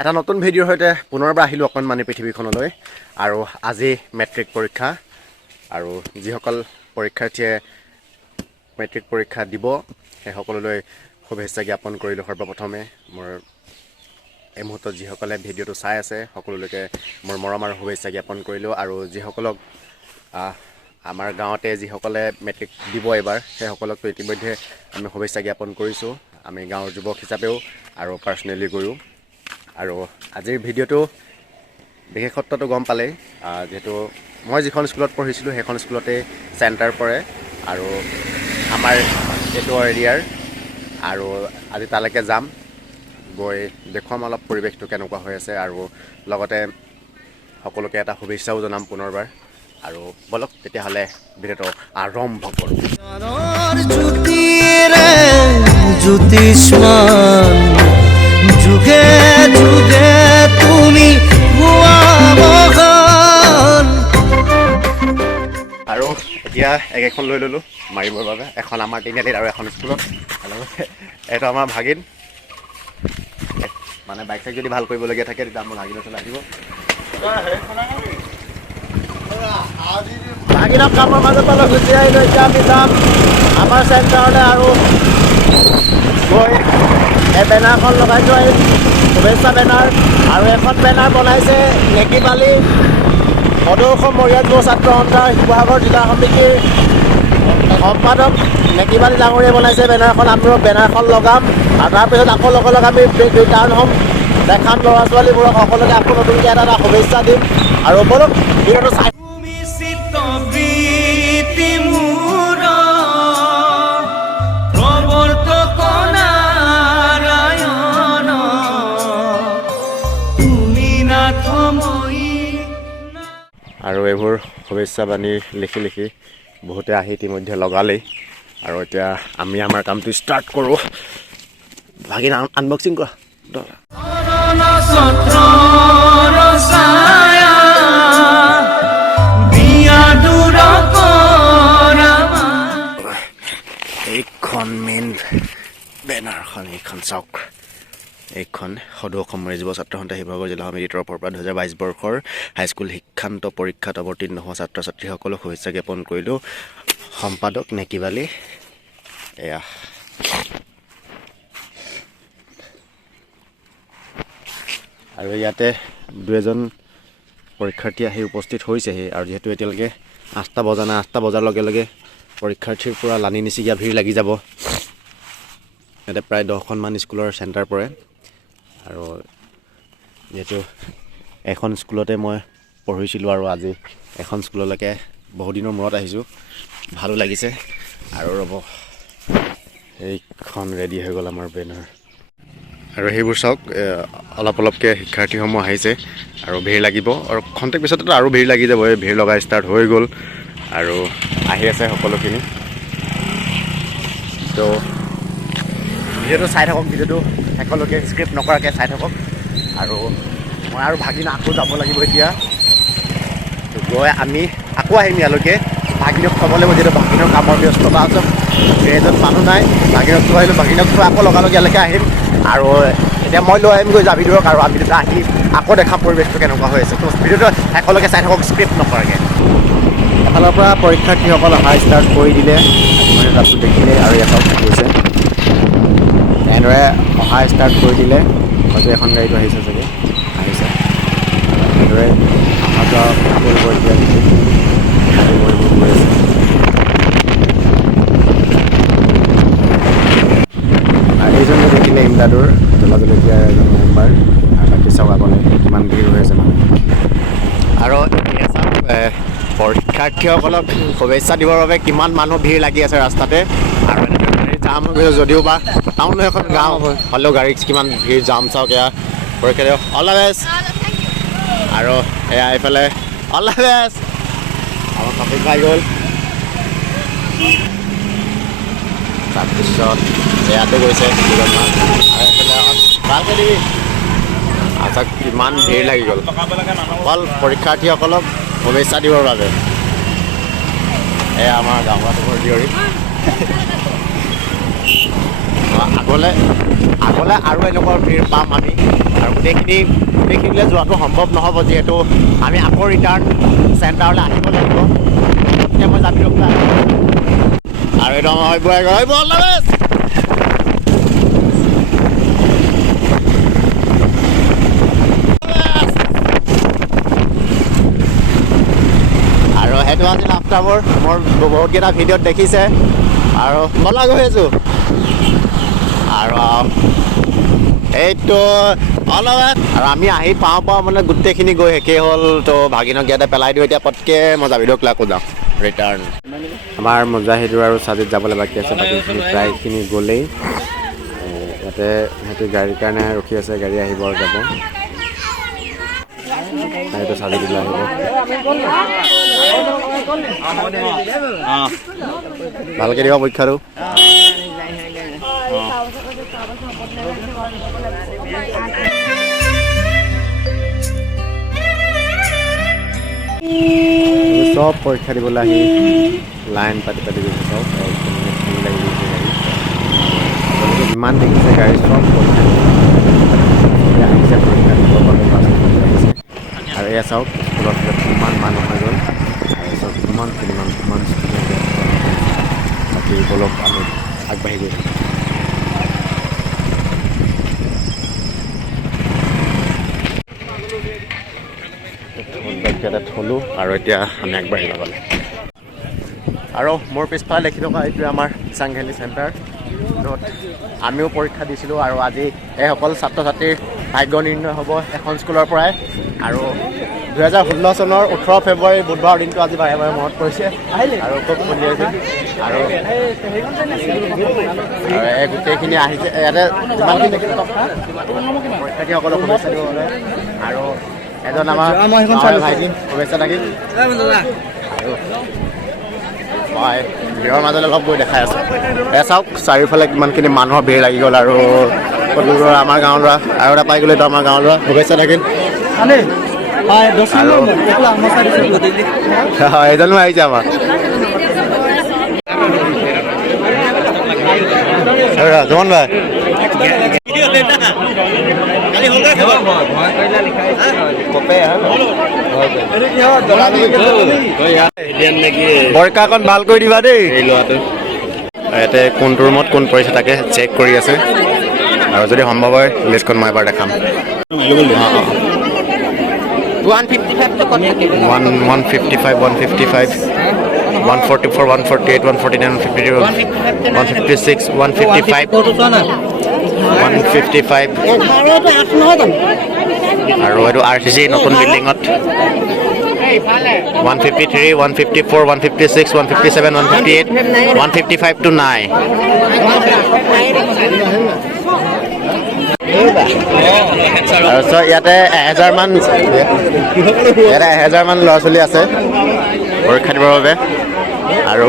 এটা নতুন ভিডিঅ'ৰ সৈতে পুনৰবাৰ আহিলোঁ অকণমানি পৃথিৱীখনলৈ আৰু আজি মেট্ৰিক পৰীক্ষা আৰু যিসকল পৰীক্ষাৰ্থীয়ে মেট্ৰিক পৰীক্ষা দিব সেই সকললৈ শুভেচ্ছা জ্ঞাপন কৰিলোঁ। সৰ্বপ্ৰথমে মোৰ এই মুহূৰ্তত যিসকলে ভিডিঅ'টো চাই আছে সকলোলৈকে মোৰ মৰম আৰু শুভেচ্ছা জ্ঞাপন কৰিলোঁ আৰু যিসকলক আমাৰ গাঁৱতে যিসকলে মেট্ৰিক দিব এইবাৰ সেইসকলকতো ইতিমধ্যে আমি শুভেচ্ছা জ্ঞাপন কৰিছোঁ, আমি গাঁৱৰ যুৱক হিচাপেও আৰু পাৰ্চনেলি গৈও। আৰু আজিৰ ভিডিঅ'টো বিশেষত্বটো গম পালেই, যিহেতু মই যিখন স্কুলত পঢ়িছিলোঁ সেইখন স্কুলতে চেণ্টাৰ পৰে আৰু আমাৰ এইটো এৰিয়াৰ, আৰু আজি তালৈকে যাম, গৈ দেখুৱাম অলপ পৰিৱেশটো কেনেকুৱা হৈ আছে আৰু লগতে সকলোকে এটা শুভেচ্ছাও জনাম পুনৰবাৰ। আৰু বলক তেতিয়াহ'লে ভিডিঅ'টো আৰম্ভ কৰোঁ। যুগে যুগে তুমি আৰু এতিয়া একেখন লৈ ল'লোঁ মাৰিবৰ বাবে, এখন আমাৰ তিনিআলিত আৰু এখন স্কুলত। এইটো আমাৰ ভাগিন, মানে বাইক চাইক যদি ভাল কৰিবলগীয়া থাকে তেতিয়া আমাৰ ভাগিনত চলাই আহিব। ভাগিনক কামৰ মাজৰ পৰা গুচি আহিলোঁ। এতিয়া আমি যাম আমাৰ চেণ্টাৰলৈ আৰু গৈ এই বেনাৰখন লগাই থৈ আহিম, শুভেচ্ছা বেনাৰ। আৰু এখন বেনাৰ বনাইছে নেকিবালি সদৌ মৰিয়া যুৱ ছাত্ৰ সন্থাৰ শিৱসাগৰ জিলা সমিতিৰ সম্পাদক নেকিবালি ডাঙৰীয়ে বনাইছে বেনাৰখন। আমিও বেনাৰখন লগাম আৰু তাৰপিছত আকৌ লগে লগে আমি ৰিটাৰ্ণ হ'ম, দেখাম ল'ৰা ছোৱালীবোৰক, সকলোকে আকৌ নতুনকৈ এটা এটা শুভেচ্ছা দিম। আৰু বলক ভিডিঅ'টো চাই আৰু এইবোৰ শুভেচ্ছা বাণী লিখি লিখি বহুতে আহি ইতিমধ্যে লগালেই আৰু এতিয়া আমি আমাৰ কামটো ষ্টাৰ্ট কৰোঁ। ভাগিন আনবক্সিং কৰা। এইখন মেইন বেনাৰখন, এইখন চাওক, এইখন সদৌ অসমৰ যুৱ ছাত্ৰ সন্থা শিৱসাগৰ জিলা সমিতিৰ তৰফৰ পৰা 2022 বৰ্ষৰ হাইস্কুল শিক্ষান্ত পৰীক্ষাত অৱতীৰ্ণ হোৱা ছাত্ৰ ছাত্ৰীসকলক শুভেচ্ছা জ্ঞাপন কৰিলোঁ। সম্পাদক নেকিবালি, এয়া আৰু ইয়াতে দুই এজন পৰীক্ষাৰ্থী আহি উপস্থিত হৈছেহি। আৰু যিহেতু এতিয়ালৈকে 8টা বজা নাই, 8টা বজাৰ লগে লগে পৰীক্ষাৰ্থীৰ পৰা লানি নিচিগীয়া ভিৰ লাগি যাব। ইয়াতে প্ৰায় 10খনমান স্কুলৰ চেণ্টাৰ পৰে আৰু যিহেতু এখন স্কুলতে মই পঢ়িছিলোঁ আৰু আজি এখন স্কুললৈকে বহুদিনৰ মূৰত আহিছোঁ, ভালো লাগিছে। আৰু ৰ'ব, এইখন ৰেডি হৈ গ'ল আমাৰ বেনাৰ। আৰু সেইবোৰ চাওক, অলপ অলপকৈ শিক্ষাৰ্থীসমূহ আহিছে আৰু ভিৰ লাগিব আৰু খন্তেক পিছততো আৰু ভিৰ লাগি যাব। এই ভিৰ লগা ষ্টাৰ্ট হৈ গ'ল আৰু আহি আছে সকলোখিনি। তো ভিডিঅ'টো চাই থাকক, ভিডিঅ'টো শেষলৈকে স্ক্ৰিপ্ট নকৰাকৈ চাই থাকক। আৰু মই আৰু ভাগিন আকৌ যাব লাগিব এতিয়া, গৈ আমি আকৌ আহিম ইয়ালৈকে। ভাগিনক থ'ব লাগিব, যিহেতু ভাগিনৰ কামৰ ব্যস্ততা আছে, এজন মানুহ নাই। ভাগিনক থৈ আহিলোঁ, ভাগিনক থৈ আকৌ লগালগ ইয়ালৈকে আহিম আৰু এতিয়া মই লৈ আহিমগৈ জাবিদৰক আৰু আমি দুটা আহি আকৌ দেখাম পৰিৱেশটো কেনেকুৱা হৈ আছে। তো ভিডিঅ'টো শেষলৈকে চাই থাকক স্ক্ৰিপ্ট নকৰাকৈ। এফালৰ পৰা পৰীক্ষাৰ্থীসকল অহা ষ্টাৰ্ট কৰি দিলে, মানে তাতো দেখিলে আৰু ইয়াত গৈছে এনেদৰে অহা ষ্টাৰ্ট কৰি দিলে। হয়তো এখন গাড়ীটো আহিছে চাগে, আহিছে এনেদৰে অহা যোৱা কৰিব। এতিয়া গৈ আছে আৰু এইজনে দেখিলে ইমদাদুৰ জ্বলা জলকীয়াৰ এজন মেম্বাৰ। আৰু বাকী চাওক আগলৈ কিমান ভিৰ হৈ আছে মানুহ। আৰু এতিয়া চাওক, পৰীক্ষাৰ্থীসকলক শুভেচ্ছা দিবৰ বাবে কিমান মানুহ ভিৰ লাগি আছে ৰাস্তাতে। আৰু এনেকৈ জাম হৈ গৈছে, যদিও বা টাউন এখন গাঁও হ'লেও গাড়ী কিমান ভিৰ, জাম চাওক। এয়া পৰীক্ষা দিয়ক, অল দ্য বেষ্ট। আৰু এয়া এইফালে অল দ্য বেষ্ট, আমাৰ টপিক পাই গ'ল। তাৰপিছত ইয়াতে গৈছে দুজনমান, আৰু এইফালে ভালকৈ দিবি। আচ্ছা, কিমান ভিৰ লাগি গ'ল অকল পৰীক্ষাৰ্থীসকলক শুভেচ্ছা দিবৰ বাবে। এয়া আমাৰ গাঁৱত ভৰ্তি কৰি আগলৈ আৰু এনেকুৱা ভিৰ পাম আমি আৰু গোটেইখিনিলৈ যোৱাটো সম্ভৱ নহ'ব যিহেতু আমি আকৌ ৰিটাৰ্ণ চেণ্টাৰলৈ আহিব লাগিব তেতিয়া মই যাবি আৰু একদম আৰু সেইটো আছিল আফটাৰবোৰ মোৰ বহুতকেইটা ভিডিঅ'ত দেখিছে আৰু মজা গৈ আছোঁ আৰু এইটো অলপ আৰু আমি আহি পাওঁ মানে গোটেইখিনি গৈ শেষেই হ'ল তো ভাগিনক ইয়াতে পেলাই দিওঁ এতিয়া পটকৈ মই জাবিদক লাকো যাওঁ ৰিটাৰ্ণ আমাৰ মুজাহিদৰ আৰু চাজিদ যাবলৈ বাকী আছে বাকীখিনি প্ৰায়খিনি গ'লেই ইয়াতে সিহঁতে গাড়ীৰ কাৰণে ৰখি আছে গাড়ী আহিব আৰু যাব সেইটো চাজিদলৈ আহিব ভালকৈ দিব পৰীক্ষাটো চব পৰীক্ষা দিবলৈ আহি লাইন পাতি গৈছে চব লাগি গৈছে গাড়ী যিমান দেখিছে গাড়ী চব পৰীক্ষা আহিছে পৰীক্ষা দিবৰ বাবে আহিছে আৰু এয়া চাওক স্কুলত কিমান মানুহ হৈ গ'ল আৰু চব কিমান বাকী অলপ আমি আগবাঢ়ি গৈ থাকোঁ থলোঁ আৰু এতিয়া আমি আগবাঢ়ি নগ'লে আৰু মোৰ পিছফালে দেখি থকা এইটোৱে আমাৰ দেছাং ভেলী চেণ্টাৰ য'ত আমিও পৰীক্ষা দিছিলোঁ আৰু আজি এইসকল ছাত্ৰ ছাত্ৰীৰ ভাগ্য নিৰ্ণয় হ'ব এখন স্কুলৰ পৰাই আৰু 2016 চনৰ 18 ফেব্ৰুৱাৰী বুধবাৰৰ দিনটো আজি বাৰে বাৰে মনত পৰিছে আৰু খুব খুলি আছে আৰু এই গোটেইখিনি আহিছে ইয়াতে যিমানখিনি দেখিছোঁ পৰীক্ষাৰ্থীসকলক শুভেচ্ছা দিব পাৰে আৰু এজন আমাৰ ভাইটি শুভেচ্ছা থাকিল আৰু মই ভিৰৰ মাজলৈ অলপ গৈ দেখাই আছোঁ চাওক চাৰিওফালে কিমানখিনি মানুহৰ ভিৰ লাগি গ'ল আৰু আমাৰ গাঁৱৰ ল'ৰা আৰু এটা পাই গ'লেতো আমাৰ গাঁৱৰ ল'ৰা শুভেচ্ছা থাকিল এজনো আহিছে আমাৰ জমন ভাই বৰকাখন ভাল কৰি দিবা দেই এই ল'ৰাটো ইয়াতে কোনটো ৰুমত কোন পৰিছে তাকে চেক কৰি আছে আৰু যদি সম্ভৱ হয় লিষ্টখন মই এবাৰ দেখাম 155 144 148 149 152 156 155 আৰু এইটো RCC নতুন বিল্ডিঙত 153 154 156 157 158 155 to 9 আৰু ইয়াতে 1000 মান ল'ৰা ছোৱালী আছে পৰীক্ষা দিবৰ বাবে আৰু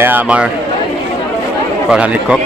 এয়া আমাৰ প্ৰধান শিক্ষক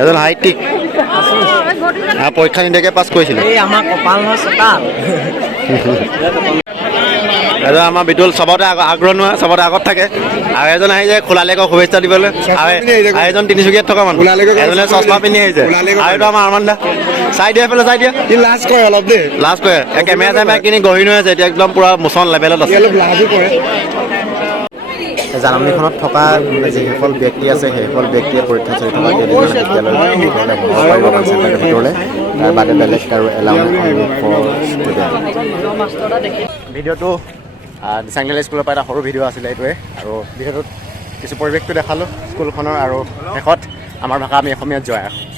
এজন হাইটিক পৰীক্ষা নিদিয়াকে পাছ কৰিছিলে এজন আমাৰ বিতুল চবতে আগ্ৰহ নোহোৱা চবতে আগত থাকে আৰু এজন আহিছে খোলালেকক শুভেচ্ছা দিবলৈ আৰু এজন তিনিচুকীয়াত থকা মানুহ এজনে চশমা পিন্ধি আহিছে আৰু এইটো আমাৰ আৰমান দা চাই দিয়া এইফালে চাই দিয়া লাজ কৰে অলপ দেই লাজ কৰে কেমেৰা চেমেৰা কিনি গঢ়ি হৈ আছে এতিয়া একদম পুৰা মোচন লেভেলত আছে জাননীখনত থকা যিসকল ব্যক্তি আছে সেইসকল ব্যক্তিয়ে পৰীক্ষা চলি থকা বিদ্যালয়ৰ ভিতৰলৈ তাৰ বাদে বেলেগ আৰু এলাউ ভিডিঅ'টো দিচাং স্কুলৰ পৰা এটা সৰু ভিডিঅ' আছিলে এইটোৱে আৰু ভিডিঅ'টোত কিছু পৰিৱেশটো দেখালোঁ স্কুলখনৰ আৰু শেষত আমাৰ ভাষা আমি অসমীয়াত জয়